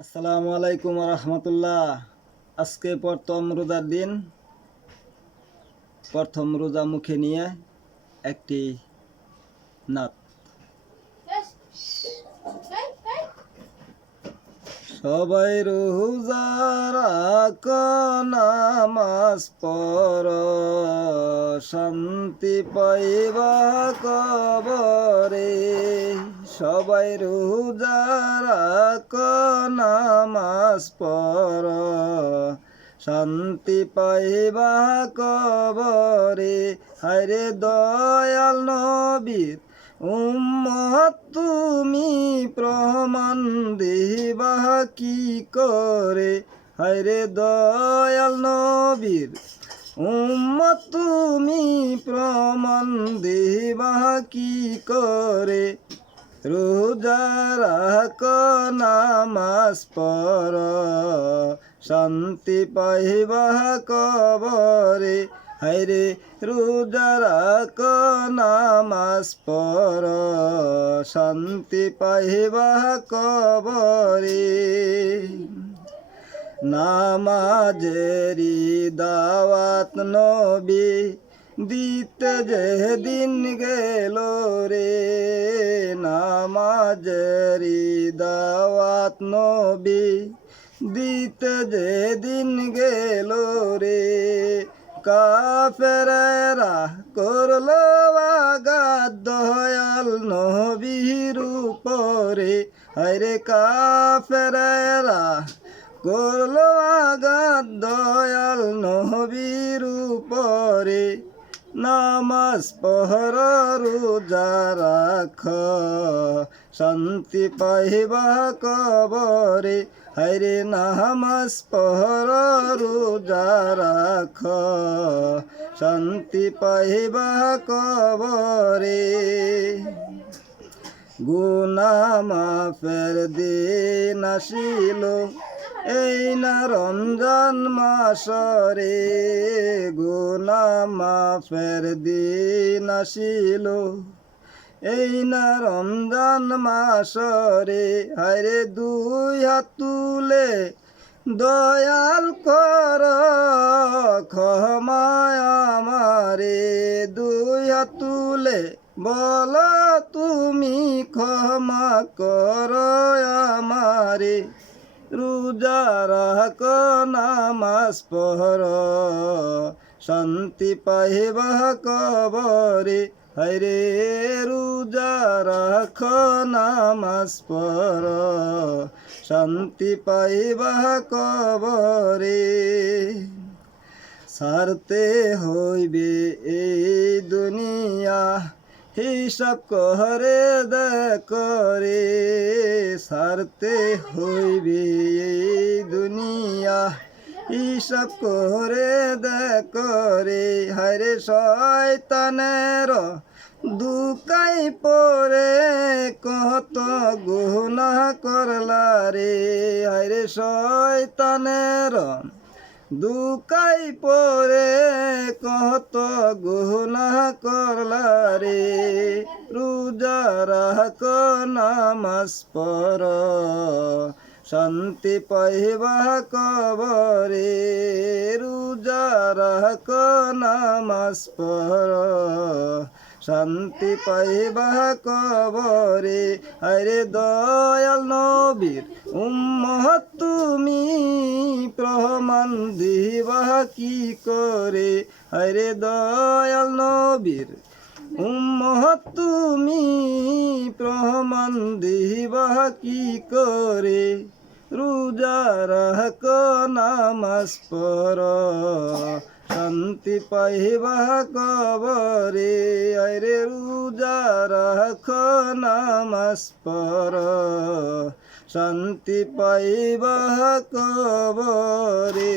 আসসালামু আলাইকুম রহমতুল্লাহ। আজকে প্রথম রোজার দিন। প্রথম রোজা মুখে নিয়ে একটি নাত। সবাই রোজারা নামাজ পর শান্তি পাইবা কবরে সবাই রোজারা নামাজ পর শান্তি পাইবা কবরে। হায়রে দয়াল নবীর উম্মত, তুমি প্রমাণ দেবা কি করে? হায়রে দয়াল নবীর উম্মত, তুমি প্রমাণ দেবা কি করে? রোজা রাখ পর শান্তি পাইবা কবরে। হাইরে রোজা নামাজ পর শান্তি পাইবা কবরে। নামাজেরি দাওয়াত নবী দিতে যে দিন গেল রে নামাজেরি দাওয়াত নবী দিতে যে দিন গেল রে কাফেরা করল দয়াল নবীর উপরে। হায়রে কাফেরা করল আগাত দয়াল নবীর উপরে। নামাজ পহর রোজা রাখ শান্তি পাইবা কবরে। হরে নামাজ পহর রোজা রাখ। শান্তি পাইবা কবরে। গুনা মাফের দিন আসিল। এই না রমজান মাসরে। গুনা মাফের দিন আসিল। এই না রমজান মাসরে, হায়রে দুই হাত তুলে দয়াল কর, ক্ষমায় আমারে দুই হাত তুলে। বল তুমি ক্ষমা কর আমারে, রোজা রাখ, নামাজ পহর শান্তি পাইবা কবরে। হরে রোজা রাখ নামাজ পর শান্তি পাইবা কবরে। সারতে হইবে এই দুনিয়া, হিসাব করে করে সারতে হইবে এই দুনিয়া, হিসাব করে করে হরে শয়তানের দুকাই পরে কত গুনা করলা রে হরে শয়তানের। দুকাই পরে কত গুনা করলা রে, রোজা রাখ নামাজ পর শান্তি পাইবা কবরে, রোজা রাখ নামাজ পর শান্তি পাইবা কবরে। আরে দয়াল নবীর উম্মত তুমি, প্রমাণ দিবা কি করে? আরে দয়াল নবীর উম্মত তুমি, প্রমাণ দিবা কি করে? রোজা রাখ নামাজ পর শান্তি পাইবা কবরে। আরে রোজা রাখ নামাজ পর শান্তি পাইবা কবরে।